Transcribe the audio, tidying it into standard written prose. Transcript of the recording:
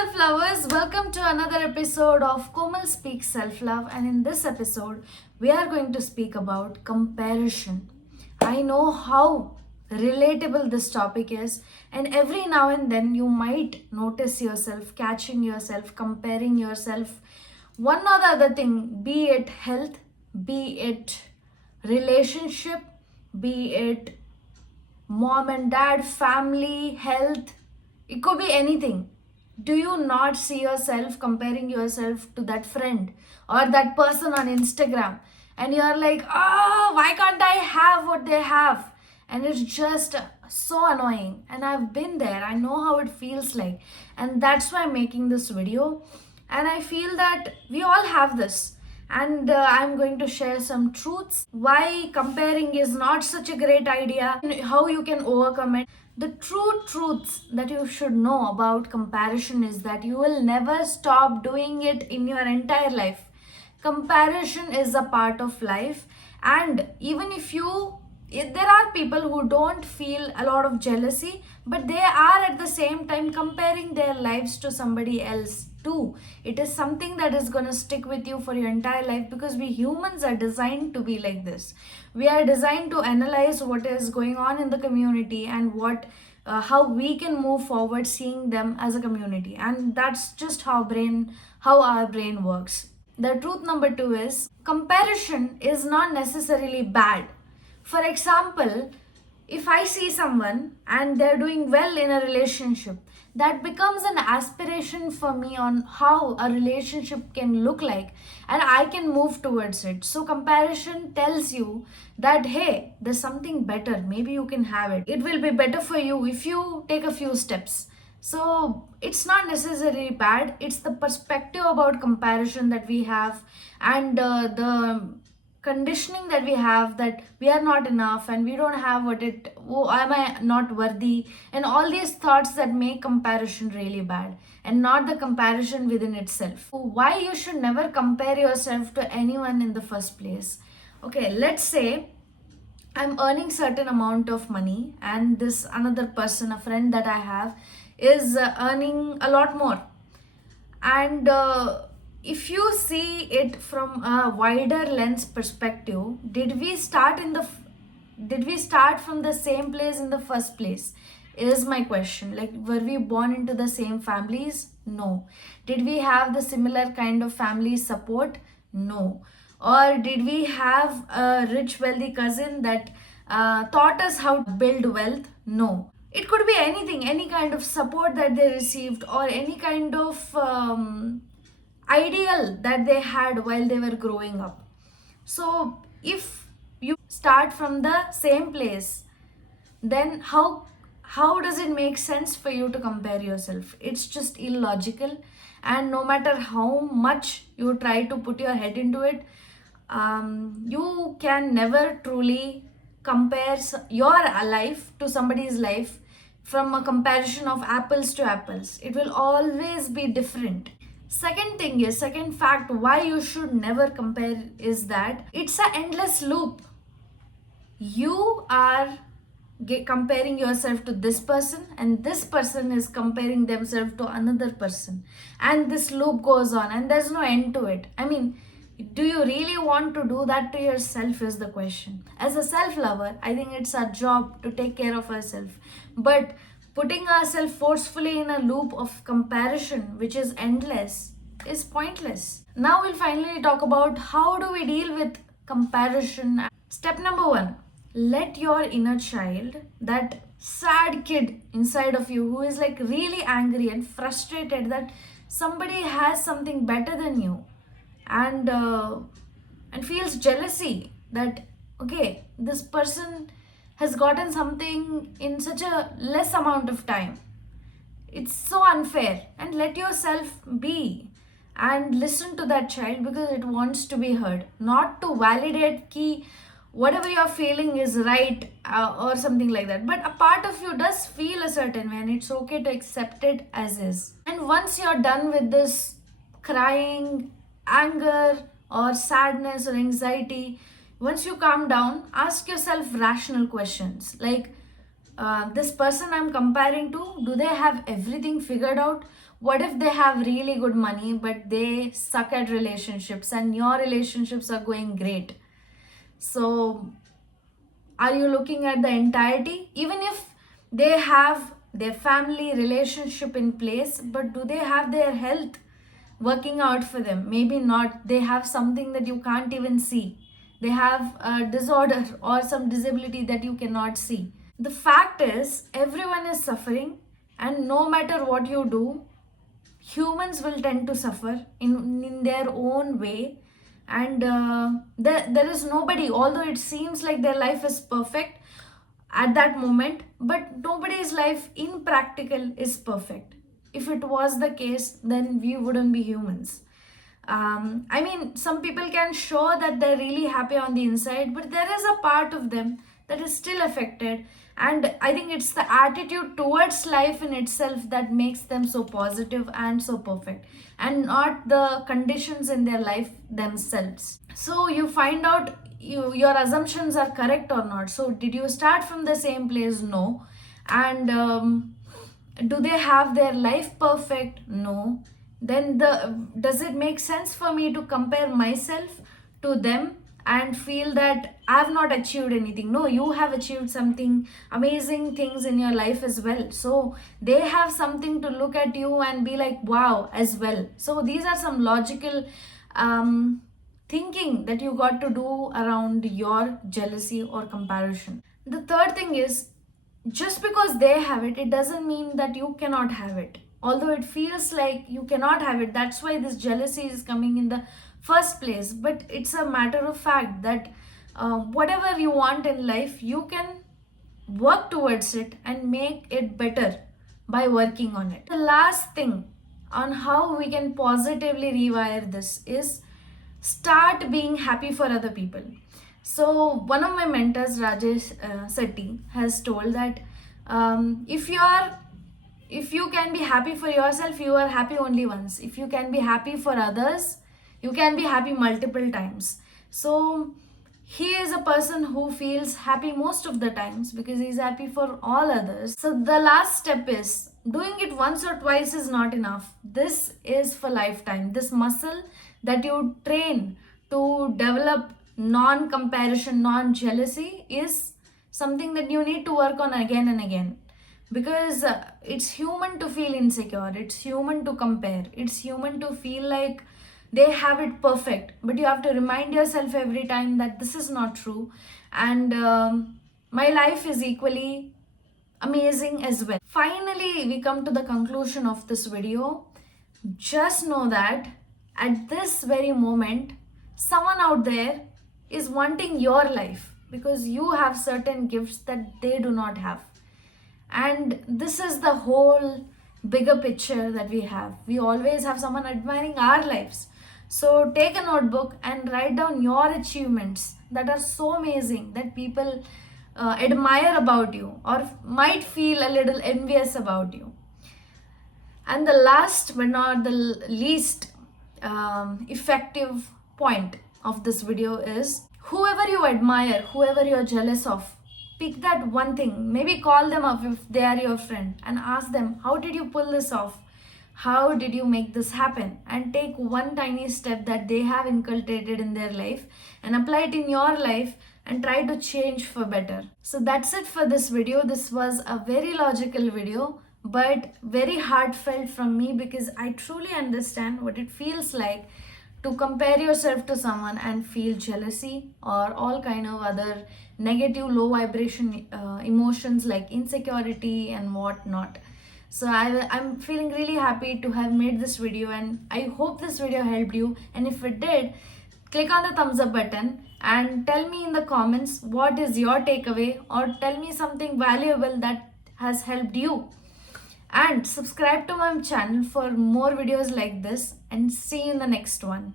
self lovers, welcome to another episode of Komal Speaks Self Love. And in this episode, we are going to speak about comparison. I know how relatable this topic is, and every now and then you might notice yourself catching yourself, comparing yourself, one or the other thing, be it health, be it relationship, be it mom and dad, family, health, it could be anything. Do you not see yourself comparing yourself to that friend or that person on Instagram? And you're like, oh, why can't I have what they have? And it's just so annoying. And I've been there, I know how it feels like. And that's why I'm making this video. And I feel that we all have this. And I'm going to share some truths why comparing is not such a great idea, how you can overcome it. The true truths that you should know about comparison is that you will never stop doing it in your entire life. Comparison is a part of life, and even if there are people who don't feel a lot of jealousy, but they are at the same time comparing their lives to somebody else too. It is something that is going to stick with you for your entire life, because we humans are designed to be like this. We are designed to analyze what is going on in the community and how we can move forward seeing them as a community, and that's just how our brain works. The truth number 2 is comparison is not necessarily bad. For example, if I see someone and they're doing well in a relationship, that becomes an aspiration for me on how a relationship can look like, and I can move towards it. So comparison tells you that, hey, there's something better, maybe you can have it. It will be better for you if you take a few steps. So it's not necessarily bad. It's the perspective about comparison that we have, and the conditioning that we have, that we are not enough and we don't have am I not worthy, and all these thoughts that make comparison really bad, and not the comparison within itself. Why you should never compare yourself to anyone in the first place? Okay, let's say I'm earning certain amount of money, and this another person, a friend that I have, is earning a lot more. And if you see it from a wider lens perspective, did we start from the same place in the first place, is my question. Like, were we born into the same families? No. Did we have the similar kind of family support? No. Or did we have a rich wealthy cousin that taught us how to build wealth? No. It could be anything, any kind of support that they received, or any kind of ideal that they had while they were growing up. So if you start from the same place, then how does it make sense for you to compare yourself? It's just illogical. And no matter how much you try to put your head into it, you can never truly compare your life to somebody's life from a comparison of apples to apples. It will always be different. Second fact why you should never compare is that it's an endless loop. You are comparing yourself to this person, and this person is comparing themselves to another person, and this loop goes on, and there's no end to it. I mean, do you really want to do that to yourself, is the question. As a self lover, I think it's our job to take care of ourselves, but putting ourselves forcefully in a loop of comparison which is endless is pointless. Now we'll finally talk about how do we deal with comparison. Step number 1, let your inner child, that sad kid inside of you who is like really angry and frustrated that somebody has something better than you, and feels jealousy that, okay, this person has gotten something in such a less amount of time. It's so unfair. And let yourself be and listen to that child, because it wants to be heard, not to validate ki whatever you're feeling is right, or something like that. But a part of you does feel a certain way, and it's okay to accept it as is. And once you're done with this crying, anger, or sadness or anxiety, once you calm down, ask yourself rational questions like, this person I'm comparing to, do they have everything figured out? What if they have really good money but they suck at relationships and your relationships are going great? So are you looking at the entirety? Even if they have their family relationship in place, but do they have their health working out for them? Maybe not. They have something that you can't even see. They have a disorder or some disability that you cannot see. The fact is, everyone is suffering, and no matter what you do, humans will tend to suffer in their own way. And there is nobody, although it seems like their life is perfect at that moment, but nobody's life in practical is perfect. If it was the case, then we wouldn't be humans. I mean, some people can show that they're really happy on the inside, but there is a part of them that is still affected. And I think it's the attitude towards life in itself that makes them so positive and so perfect, and not the conditions in their life themselves. So you find out your assumptions are correct or not. So did you start from the same place? No. And do they have their life perfect? No. Then does it make sense for me to compare myself to them and feel that I've not achieved anything? No, you have achieved something, amazing things in your life as well. So they have something to look at you and be like, wow, as well. So these are some logical thinking that you got to do around your jealousy or comparison. The third thing is, just because they have it, it doesn't mean that you cannot have it. Although it feels like you cannot have it, that's why this jealousy is coming in the first place. But it's a matter of fact that whatever you want in life, you can work towards it and make it better by working on it. The last thing on how we can positively rewire this is start being happy for other people. So one of my mentors, Rajesh Sethi, has told that if you can be happy for yourself, you are happy only once. If you can be happy for others, you can be happy multiple times. So he is a person who feels happy most of the times because he's happy for all others. So the last step is, doing it once or twice is not enough. This is for lifetime. This muscle that you train to develop non-comparison, non-jealousy is something that you need to work on again and again. Because it's human to feel insecure, it's human to compare, it's human to feel like they have it perfect, but you have to remind yourself every time that this is not true, and my life is equally amazing as well. Finally, we come to the conclusion of this video. Just know that at this very moment, someone out there is wanting your life because you have certain gifts that they do not have. And this is the whole bigger picture that we have. We always have someone admiring our lives. So take a notebook and write down your achievements that are so amazing that people admire about you or might feel a little envious about you. And the last but not the least effective point of this video is, whoever you admire, whoever you're jealous of, pick that one thing. Maybe call them up if they are your friend and ask them, how did you pull this off? How did you make this happen? And take one tiny step that they have inculcated in their life and apply it in your life and try to change for better. So that's it for this video. This was a very logical video, but very heartfelt from me, because I truly understand what it feels like to compare yourself to someone and feel jealousy or all kind of other negative low vibration emotions like insecurity and whatnot. So I'm feeling really happy to have made this video, and I hope this video helped you. And if it did, click on the thumbs up button and tell me in the comments what is your takeaway, or tell me something valuable that has helped you. And subscribe to my channel for more videos like this, and see you in the next one.